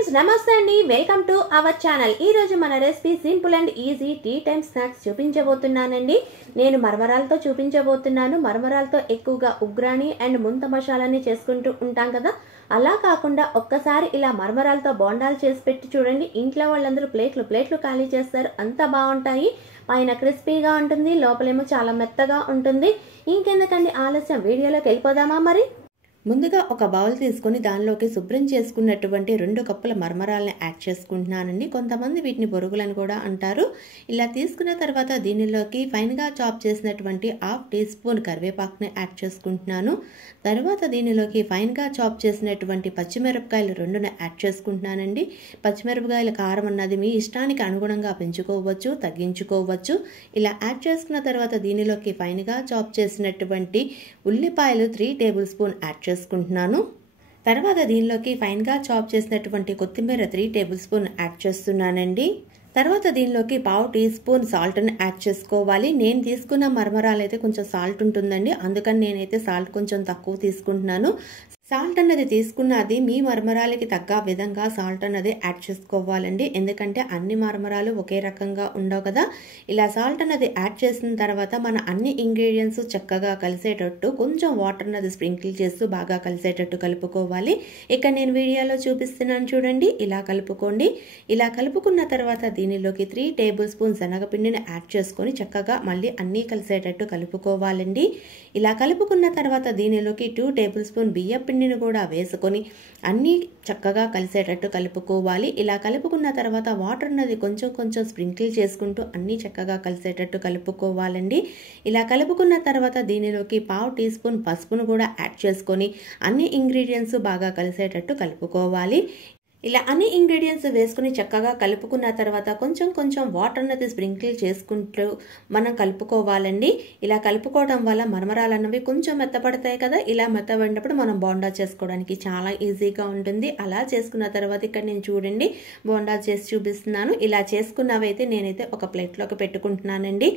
Friends నమస్తే అండి welcome to our channel. ఈ రోజు మన recipe simple and easy tea time snacks చూపించబోతున్నానండి। నేను మరమరాలతో చూపించబోతున్నాను। మరమరాలతో ఎక్కువగా ఉగ్రాని అండ్ ముంత మసాలాని చేసుకుంటూ ఉంటాం కదా, అలా కాకుండా ఒక్కసారి ఇలా మరమరాలతో బోండాలు చేసి పెట్టి చూడండి। ఇంట్లో వాళ్ళందరూ ప్లేట్లు ఖాళీ చేస్తారు, అంత బాగుంటాయి। పైన క్రిస్పీగా ఉంటుంది, లోపలేమో చాలా మెత్తగా ఉంటుంది। ఇంకెందుకండి ఆలస్యం, వీడియోలోకి వెళ్ళిపోదామా మరి। ముందుగా ఒక బౌల్ తీసుకొని దానిలోకి శుభ్రం చేసుకున్నటువంటి 2 కప్పుల మరమరాలని యాడ్ చేసుకుంటున్నానండి। కొంతమంది వీటిని బొరుగులని కూడా అంటారు। ఇలా తీసుకున్న తర్వాత దీనిలోకి ఫైన్గా చాప్ చేసినటువంటి 1/2 టీ స్పూన్ కరివేపాకుని యాడ్ చేసుకుంటున్నాను। తర్వాత దీనిలోకి ఫైన్గా చాప్ చేసినటువంటి పచ్చిమిరపకాయలు 2ని యాడ్ చేసుకుంటున్నానండి। పచ్చిమిరపకాయల కారం అన్నది మీ ఇష్టానికి అనుగుణంగా పెంచుకోవచ్చు, తగ్గించుకోవచ్చు। ఇలా యాడ్ చేసుకున్న తర్వాత దీనిలోకి ఫైన్గా చాప్ చేసినటువంటి ఉల్లిపాయలు 3 టేబుల్ స్పూన్ యాడ్ చేసుకుంటున్నాను। తర్వాత దీనిలోకి ఫైన్గా చాప్ చేసినటువంటి కొత్తిమీర 3 టేబుల్ స్పూన్ యాడ్ చేస్తున్నానండి। తర్వాత దీనిలోకి 1/2 టీ స్పూన్ సాల్ట్ని యాడ్ చేసుకోవాలి। నేను తీసుకున్న మరమరాలు అయితే కొంచెం సాల్ట్ ఉంటుందండి, అందుకని నేనైతే సాల్ట్ కొంచెం తక్కువ తీసుకుంటున్నాను। సాల్ట్ అన్నది తీసుకున్నది మీ మరమరాలకి తగ్గ విధంగా సాల్ట్ అన్నది యాడ్ చేసుకోవాలండి, ఎందుకంటే అన్ని మరమరాలు ఒకే రకంగా ఉండవు కదా। ఇలా సాల్ట్ అన్నది యాడ్ చేసిన తర్వాత మన అన్ని ఇంగ్రీడియంట్స్ చక్కగా కలిసేటట్టు కొంచెం వాటర్ అన్నది స్ప్రింకిల్ చేస్తూ బాగా కలిసేటట్టు కలుపుకోవాలి। ఇక్కడ నేను వీడియోలో చూపిస్తున్నాను చూడండి, ఇలా కలుపుకోండి। ఇలా కలుపుకున్న తర్వాత దీనిలోకి 3 టేబుల్ స్పూన్ శనగపిండిని యాడ్ చేసుకొని చక్కగా మళ్ళీ అన్నీ కలిసేటట్టు కలుపుకోవాలండి। ఇలా కలుపుకున్న తర్వాత దీనిలోకి 2 టేబుల్ స్పూన్ బియ్యం పిండిని కూడా వేసుకొని అన్నీ చక్కగా కలిసేటట్టు కలుపుకోవాలి। ఇలా కలుపుకున్న తర్వాత వాటర్ అన్నది కొంచెం స్ప్రింకిల్ చేసుకుంటూ అన్నీ చక్కగా కలిసేటట్టు కలుపుకోవాలండి। ఇలా కలుపుకున్న తర్వాత దీనిలోకి 1/2 టీ స్పూన్ పసుపును కూడా యాడ్ చేసుకొని అన్ని ఇంగ్రీడియంట్స్ బాగా కలిసేటట్టు కలుపుకోవాలి। ఇలా అన్ని ఇంగ్రీడియంట్స్ వేసుకుని చక్కగా కలుపుకున్న తర్వాత కొంచెం వాటర్ అన్నది స్ప్రింకిల్ చేసుకుంటూ మనం కలుపుకోవాలండి। ఇలా కలుపుకోవడం వల్ల మరమరాలు అన్నవి కొంచెం మెత్తపడతాయి కదా, ఇలా మెత్తబడినప్పుడు మనం బోండా చేసుకోవడానికి చాలా ఈజీగా ఉంటుంది। అలా చేసుకున్న తర్వాత ఇక్కడ నేను చూడండి బోండా చేసి చూపిస్తున్నాను। ఇలా చేసుకున్నవైతే నేనైతే ఒక ప్లేట్లోకి పెట్టుకుంటున్నానండి।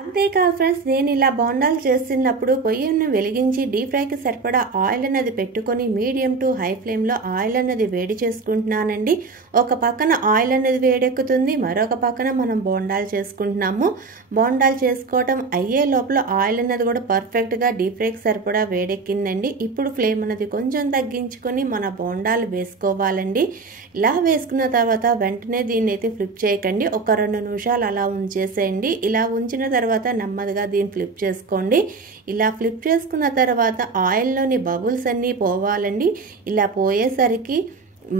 అంతేకాదు ఫ్రెండ్స్, నేను ఇలా బోండాలు చేస్తున్నప్పుడు పొయ్యిని వెలిగించి డీప్ ఫ్రైకి సరిపడా ఆయిల్ అన్నది పెట్టుకొని మీడియం టు హై ఫ్లేమ్లో ఆయిల్ అన్నది వేడి చేసుకుంటున్నానండి। ఒక పక్కన ఆయిల్ అన్నది వేడెక్కుతుంది, మరొక పక్కన మనం బోండాలు చేసుకుంటున్నాము। బోండాలు చేసుకోవటం అయ్యే లోపల ఆయిల్ అన్నది కూడా పర్ఫెక్ట్గా డీప్ ఫ్రైకి సరిపడా వేడెక్కిందండి। ఇప్పుడు ఫ్లేమ్ అన్నది కొంచెం తగ్గించుకొని మన బోండాలు వేసుకోవాలండి। ఇలా వేసుకున్న తర్వాత వెంటనే దీన్ని అయితే ఫ్లిప్ చేయకండి, ఒక 2 నిమిషాలు అలా ఉంచేసేయండి। ఇలా ఉంచిన తర్వాత నెమ్మదిగా దీన్ని ఫ్లిప్ చేసుకోండి। ఇలా ఫ్లిప్ చేసుకున్న తర్వాత ఆయిల్లోని బబుల్స్ అన్నీ పోవాలండి। ఇలా పోయేసరికి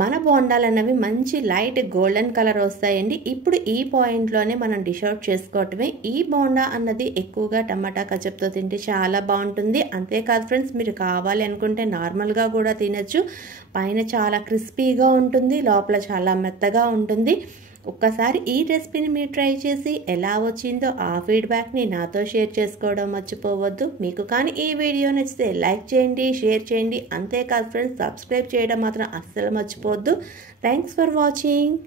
మన బోండాలు అన్నవి మంచి లైట్ గోల్డెన్ కలర్ వస్తాయండి। ఇప్పుడు ఈ పాయింట్లోనే మనం డిష్ అవుట్ చేసుకోవటమే। ఈ బోండా అన్నది ఎక్కువగా టమాటా కచప్తో తింటే చాలా బాగుంటుంది। అంతేకాదు ఫ్రెండ్స్, మీరు కావాలి అనుకుంటే నార్మల్గా కూడా తినచ్చు। పైన చాలా క్రిస్పీగా ఉంటుంది, లోపల చాలా మెత్తగా ఉంటుంది। ఒక్కసారి ఈ రెసిపీని మీరు ట్రై చేసి ఎలా వచ్చిందో ఆ ఫీడ్బ్యాక్ని నాతో షేర్ చేసుకోవడం మర్చిపోవద్దు। మీకు కానీ ఈ వీడియో నచ్చితే లైక్ చేయండి, షేర్ చేయండి। అంతేకాదు ఫ్రెండ్స్, సబ్స్క్రైబ్ చేయడం మాత్రం అస్సలు మర్చిపోవద్దు। Thanks for watching.